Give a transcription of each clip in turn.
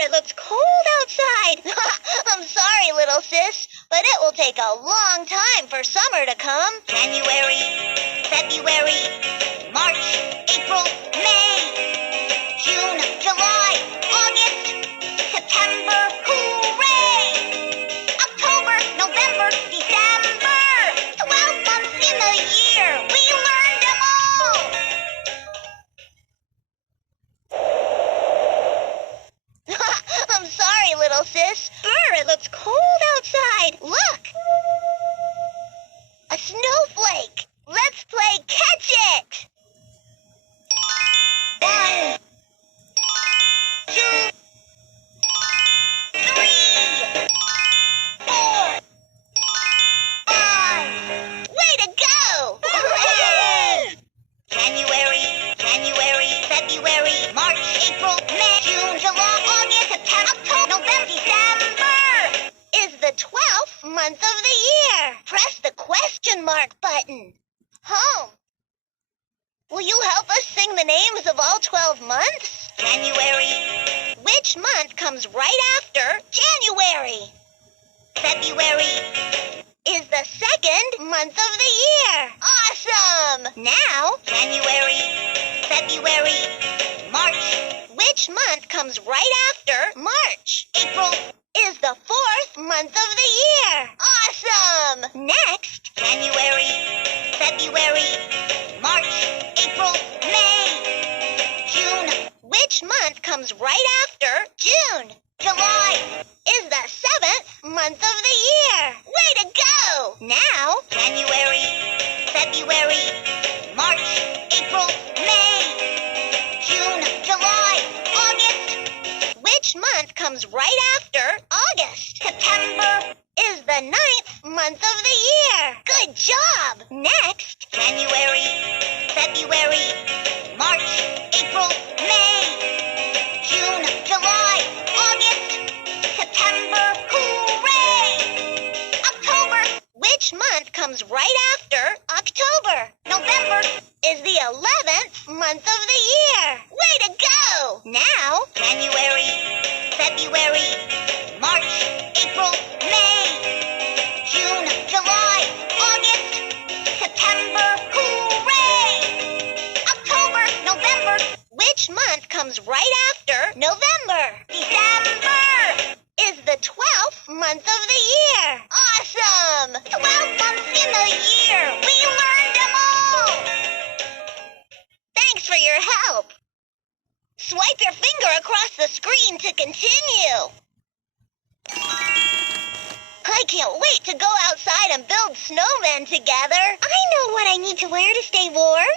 it looks cold outside. I'm sorry, little sis, but it will take a long time for summer to come. January, February, March, April, May, June, July, August, September, hooray! October, November, December, 12 months in the year. We learned them all. I'm sorry, little sis. Brr, it looks cold outside. Look! A snowflake. Let's play catch it. 1, 2, 3, 4, 5. Way to go! Hooray! January, February, March, April, May, June, July, August, September, October, November, December is the 12th month of the year. Press the question mark button. Home. Will you help us sing the names of all 12 months? January. Which month comes right after January? February is the second month of the year. Awesome! Now, January, February, March. Which month comes right after March? April is the 4th month of the year. Awesome! Next, January, February, March, April, May, June. Which month comes right after June? July is the 7th month of the year. Way to go! Now, January, February, March, April, May, June, July, August. Which month comes right after August? September is the 9th month of the year. Good job! Next, January, February, March, April, May, June, July, August, September, hooray! October. Which month comes right after October? November is the 11th month of the year. Way to go! Now, January, February, March, April, May, June, July, August, September, hooray! October, November. Which month comes right after November? December is the 12th month of the year. Awesome! 12 months in the year. We learned them all. Thanks for your help. Swipe your finger across the screen to continue. I can't wait to go outside and build snowmen together. I know what I need to wear to stay warm.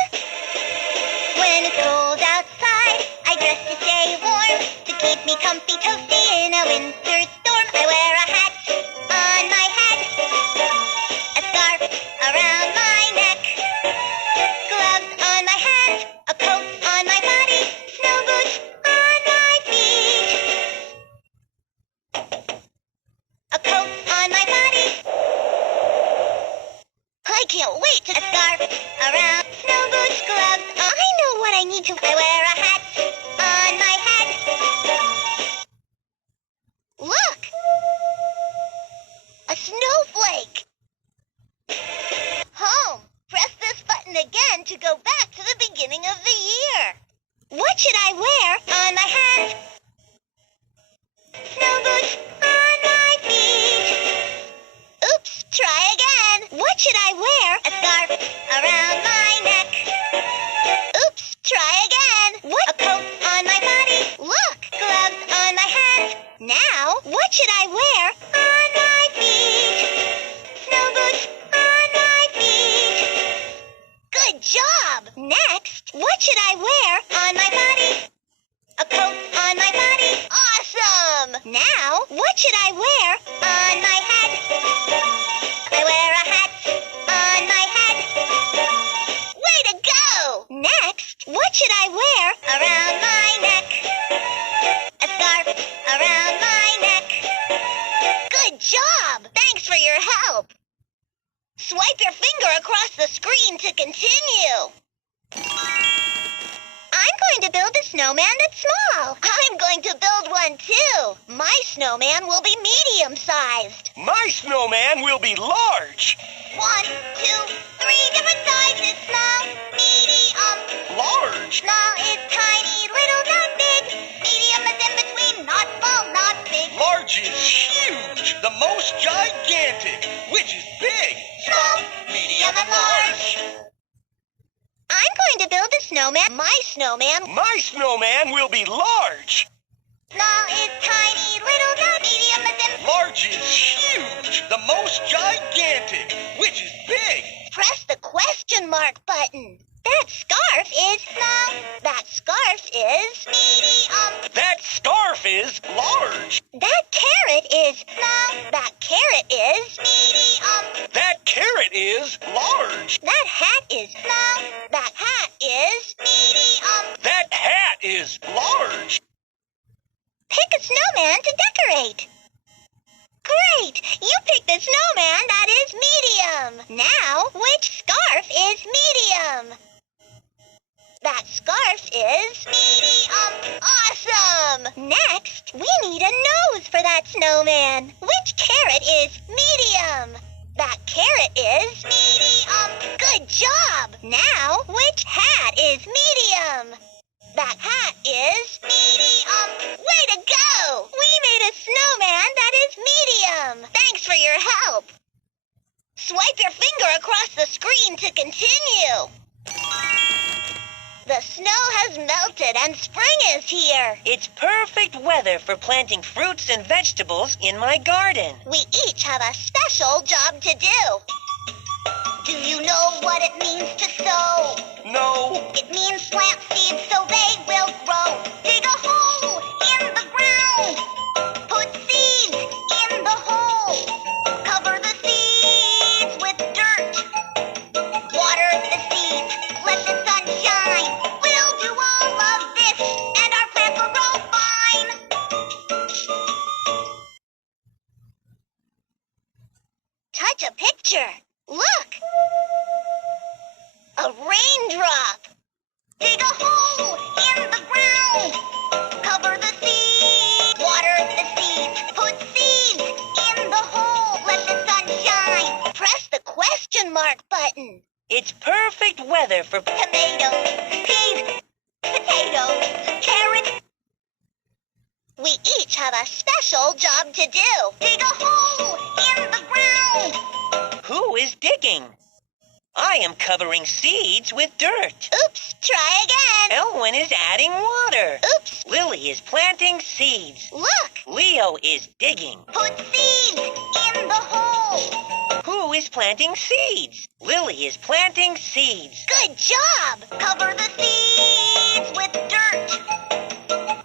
When it's cold outside, I dress to stay warm. To keep me comfy toasty in a winter storm, I wear a hat on my head, a scarf around my neck, gloves on my hands, a coat on my body, snow boots on my feet, a coat on my body. I can't wait to a scarf around, snow boots, gloves. I know what I need to. I wear a hat on my head. Look! A snowflake! Home, press this button again to go back to the beginning of the year. What should I wear on my hands? Snow boots on my feet. Oops, try again. What should I wear? A scarf around my neck. Oops, try again. What? A coat on my body. Look, gloves on my hands. Now, what should I wear on my feet? Snow boots on my feet. Good job! Next, what should I wear on my body? A coat on my body. Awesome! Now, what should I wear on my head? I wear a hat on my head. Way to go! Next, what should I wear around my neck? A scarf around my neck. Good job! Thanks for your help. Swipe your finger across the screen to continue. I'm going to build a snowman that's small. Well, I'm going to build one too. My snowman will be medium-sized. My snowman will be large. 1, 2, 3 different sizes. Small, medium. Large. Small is tiny, little, not big. Medium is in between, not small, not big. Large is huge. The most gigantic, which is big. Small, medium, and large. I'm going to build a snowman. My snowman will be large. Small is tiny, little, not medium is in. Large is huge. The most gigantic, which is big. Press the question mark button. That scarf is small. That scarf is medium. That scarf is large. That carrot is small. That carrot is medium. That carrot is large. That hat is small. That hat is medium. That hat is large. Pick a snowman to decorate. Great! You picked the snowman that is medium. Now, which scarf is medium? That scarf is medium. Awesome! Next, we need a nose for that snowman. Which carrot is medium? That carrot is medium. Good job! Now, which hat is medium? That hat is medium. Way to go! We made a snowman that is medium. Thanks for your help. Swipe your finger across the screen to continue. The snow has melted and spring is here. It's perfect weather for planting fruits and vegetables in my garden. We each have a special job to do. Do you know what it means to sow? No. It means plant seeds so they will grow. Dig a hole in the ground. Put seeds in the hole. Cover the seeds with dirt. Water the seeds. Let the sun shine. We'll do all of this and our plants will grow fine. Touch a picture. Look! A raindrop. Dig a hole in the ground. Cover the seeds. Water the seeds. Put seeds in the hole. Let the sun shine. Press the question mark button. It's perfect weather for Tomatoes, peas, potatoes, carrots. We each have a special job to do. Dig a hole in the ground. Who is digging? I am covering seeds with dirt. Oops, try again. Elwin is adding water. Oops, Lily is planting seeds. look. Leo is digging. Put seeds in the hole. Who is planting seeds? Lily is planting seeds. Good job. Cover the seeds with dirt.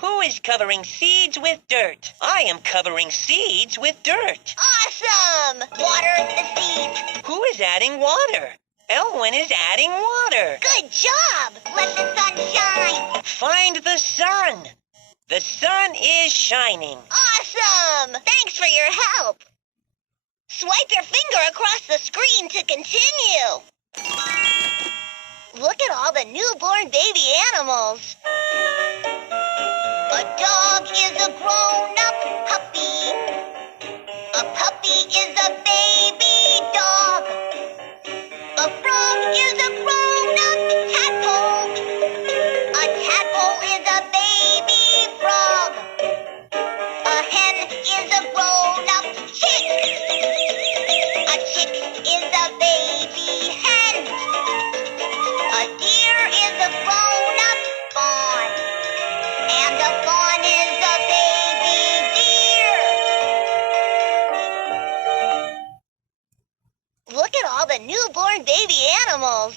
Who is covering seeds with dirt? I am covering seeds with dirt. Awesome. Water the seeds. Who is adding water? Elwin is adding water. Good job. Let the sun shine. Find the sun. The sun is shining. Awesome. Thanks for your help. Swipe your finger across the screen to continue. Look at all the newborn baby animals. A dog is a grown-up puppy. A puppy is a baby dog. A frog is a grown-up tadpole. A tadpole is a baby frog. A hen is a grown-up chick. A chick is a baby hen. A deer is a grown-up fawn. And a fawn is a baby deer. Look at all the newborn baby animals.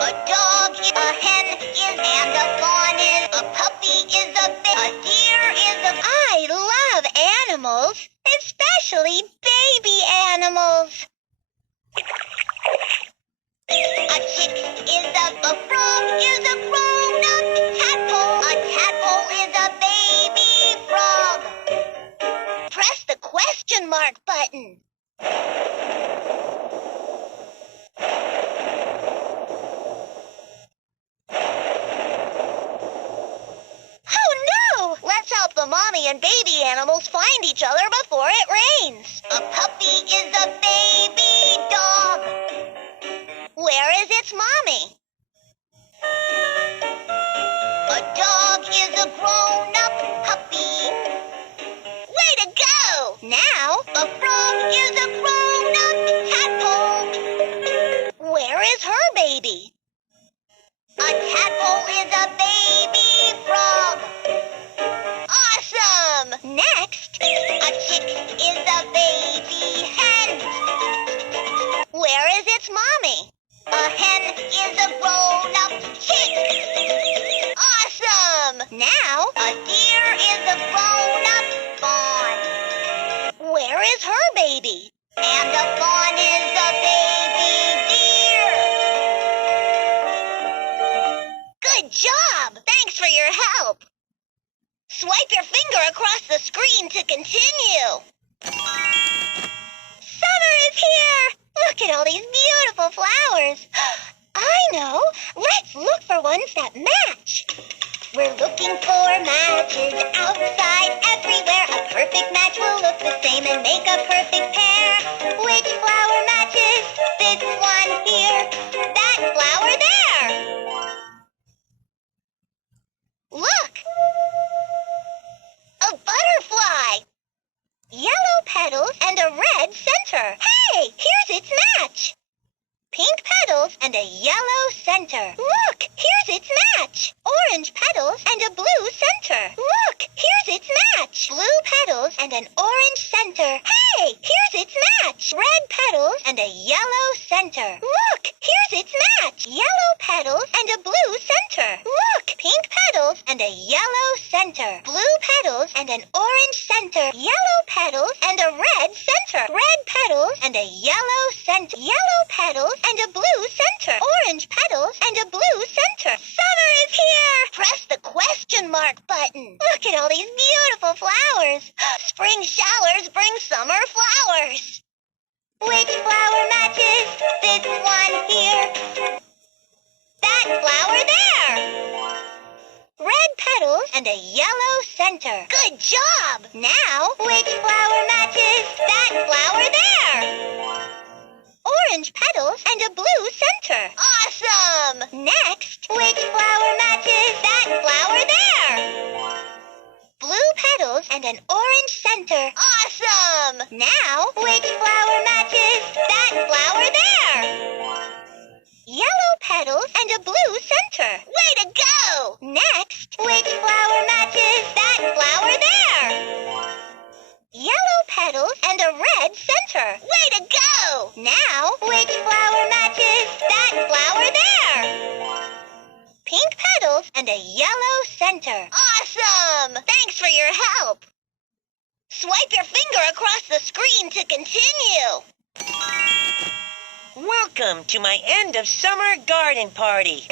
A dog, a hen is, and a fawn is, a puppy is a deer is a... I love animals, especially baby animals. A chick is a frog is a grown-up tadpole. A tadpole is a baby frog. Press the question mark button. the mommy and baby animals find each other before it rains. A puppy is a baby dog. Where is its mommy? A dog is a grown-up puppy. Way to go! Now, a frog is a grown-up tadpole. Where is her baby? A tadpole is a baby frog. Awesome! Next, a chick is a baby hen. Where is its mommy? A hen is a grown-up chick. Awesome! Now, a deer is a grown-up fawn. Where is her baby? And a fawn is a baby deer. Good job! Thanks for your help. Swipe your finger across the screen to continue. Summer is here! Look at all these beautiful flowers. I know. Let's look for ones that match. We're looking for matches outside everywhere. A perfect match will look the same and make a perfect pair. Which flower matches this one here? That flower there. Look! A butterfly! Yellow petals and a red center. Hey, here's its match. Pink petals and a yellow center. Look, here's its match. Orange petals and a blue center. Look, here's its match. Blue petals and an orange center. Hey, here's its match. Red petals and a yellow center. Look, here's its match. Yellow petals and a blue center. Look, pink petals and a yellow center. Blue petals and an orange center. Yellow petals and a red center. Red petals and a yellow center. Yellow petals and a blue center. Orange petals and a blue center. Summer is here! Press the question mark button. Look at all these beautiful flowers. Spring showers bring summer flowers. Which flower matches this one here? That flower there. Red petals and a yellow center. Good job! Now, which flower matches that flower there? Orange petals and a blue center. Awesome! Next, which flower matches that flower there? Blue petals and an orange center. Awesome! Now, which flower matches that flower there? Yellow petals and a blue center. Way to go! Next, which flower matches that flower there? Yellow petals and a red center. Way to go! Now, which flower matches that flower there? Pink petals and a yellow center. Awesome! Thanks for your help. Swipe your finger across the screen to continue. Welcome to my end of summer garden party.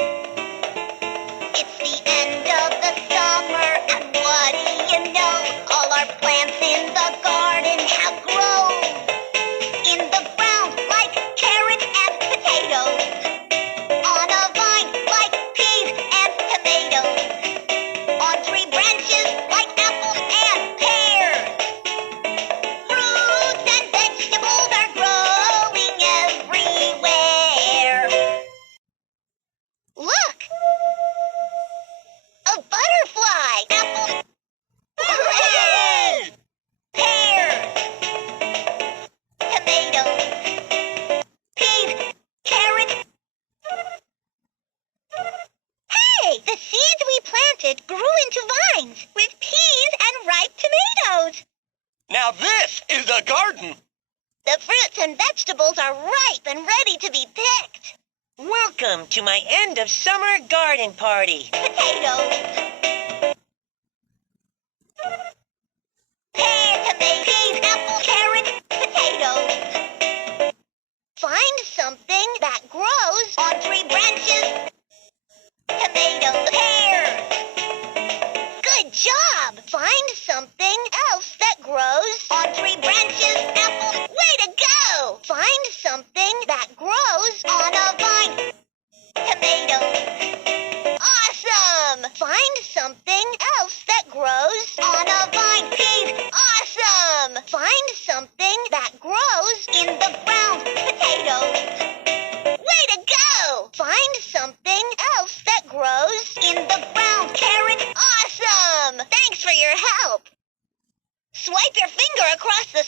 It's the end of the summer, and what do you know? All our plants in the garden have grown. In the ground like carrots and potatoes. On a vine like peas and tomatoes. On tree branches like apples and pears. Fruits and vegetables are growing everywhere. Look! A butterfly! Apple! Hooray! Pears! Tomatoes! Peas! Carrots! Hey! The seeds we planted grew into vines with peas and ripe tomatoes. Now this is a garden. The fruits and vegetables are ripe and ready to be picked. Welcome to my end of summer garden party. Potatoes. Pear, tomato, peas, apple, carrot, potatoes. Find something that grows on tree branches. Tomatoes, pears. Good job! Find something else that grows on tree branches. Apple, way to go! Find something that grows on a vine. Tomatoes. Awesome! Find something else that grows on a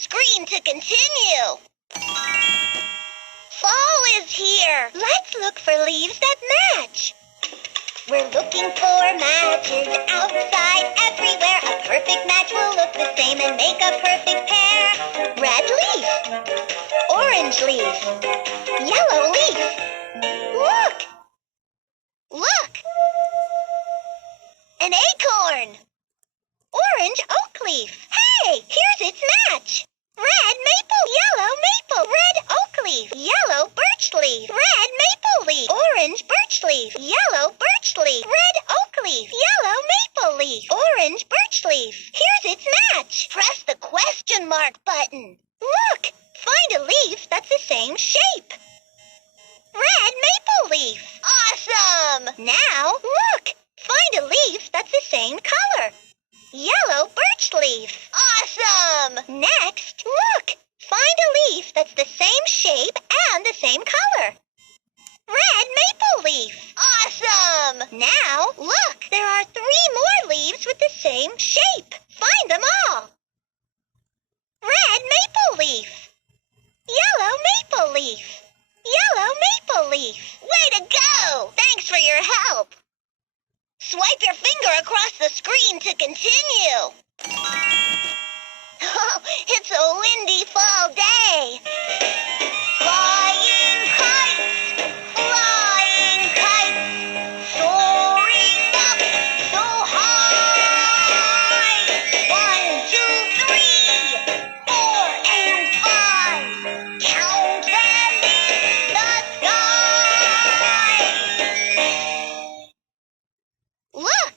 screen to continue. Fall is here. Let's look for leaves that match. We're looking for matches outside, everywhere. A perfect match will look the same and make a perfect pair. Red leaf, orange leaf, yellow leaf. Look! Look! An acorn. Orange oak leaf. Hey, here's its match. Red maple, yellow maple, red oak leaf, yellow birch leaf, red maple leaf, orange birch leaf, yellow birch leaf, red oak leaf, yellow maple leaf, orange birch leaf. Here's its match. Press the question mark button. Look, find a leaf that's the same shape. Red maple leaf. Awesome! Now, look, find a leaf that's the same color. Yellow birch leaf. Awesome! Next, look, find a leaf that's the same shape and the same color. Red maple leaf. Awesome! Now, look, there are 3 more leaves with the same shape. Find them all. Red maple leaf. Yellow maple leaf. Yellow maple leaf. Way to go! Thanks for your help. Swipe your finger across the screen to continue. Oh, it's a windy fall day. Flying kites, soaring up so high. 1, 2, 3, 4, and 5. Count them in the sky. Look!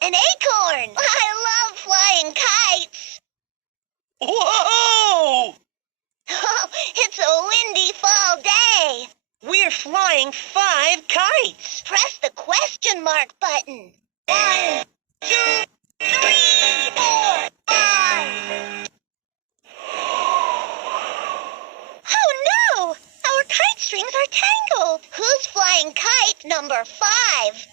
An acorn! I love flying kites! Whoa! Oh, it's a windy fall day! We're flying 5 kites. Press the question mark button. 1, 2, 3, 4, 5. Oh no! Our kite strings are tangled. Who's flying kite number 5?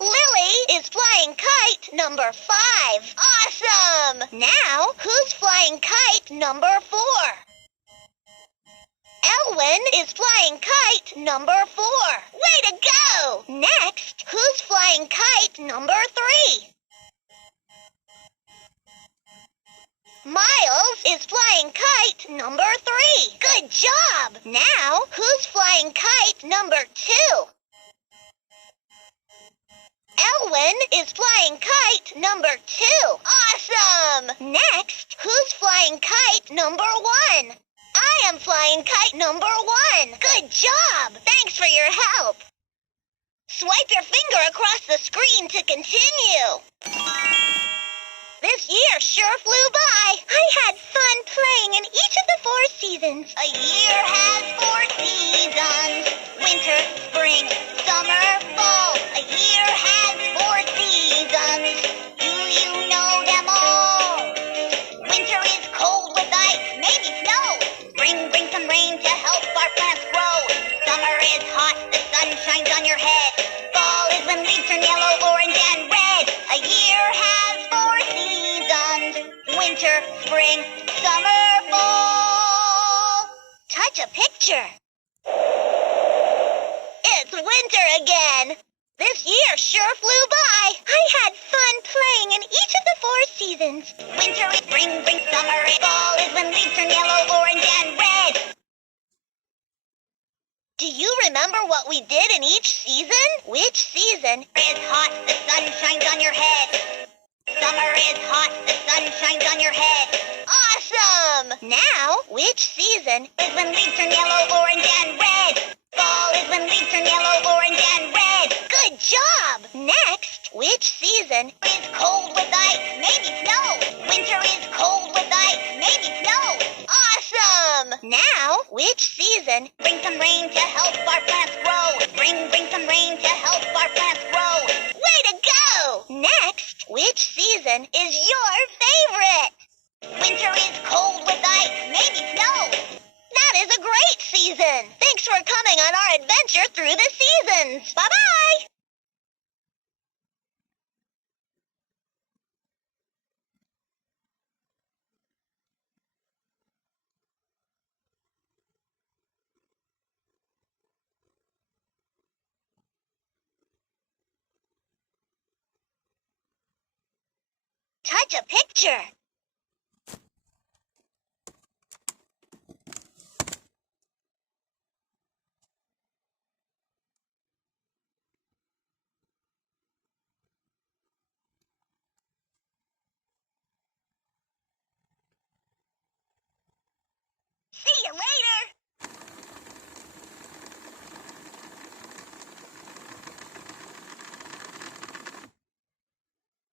Lily is flying kite number 5. Awesome! Now, who's flying kite number 4? Elwin is flying kite number 4. Way to go! Next, who's flying kite number 3? Miles is flying kite number 3. Good job! Now, who's flying kite number 2? Elwin is flying kite number 2. Awesome! Next, who's flying kite number 1? I am flying kite number 1. Good job! Thanks for your help. Swipe your finger across the screen to continue. This year sure flew by. I had fun playing in each of the 4 seasons. A year has 4 seasons. Winter, spring, summer, fall. A year has 4 seasons. Do you know them all? Winter is cold with ice, maybe snow. Spring brings some rain to help our plants grow. Summer is hot, the sun shines on your head. Fall is when leaves turn yellow, orange, and red. A year has 4 seasons. Winter, spring, summer, fall. Touch a picture. It's winter again. This year sure flew by. I had fun playing in each of the 4 seasons. Winter is spring, summer is fall is when leaves turn yellow, orange, and red. Do you remember what we did in each season? Which season is hot, the sun shines on your head. Summer is hot, the sun shines on your head. Awesome! Now, which season is when leaves turn yellow, orange, and red? Fall is when leaves turn yellow, orange, and red. Good job! Next, which season is cold with ice, maybe snow? Winter is cold with ice, maybe snow. Awesome! Now, which season brings some rain to help our plants grow? Spring brings some rain to help our plants grow. Way to go! Next, which season is your favorite? Winter is cold with ice, maybe snow. That is a great season. Thanks for coming on our adventure through the seasons. Bye-bye. touch a picture. See you later.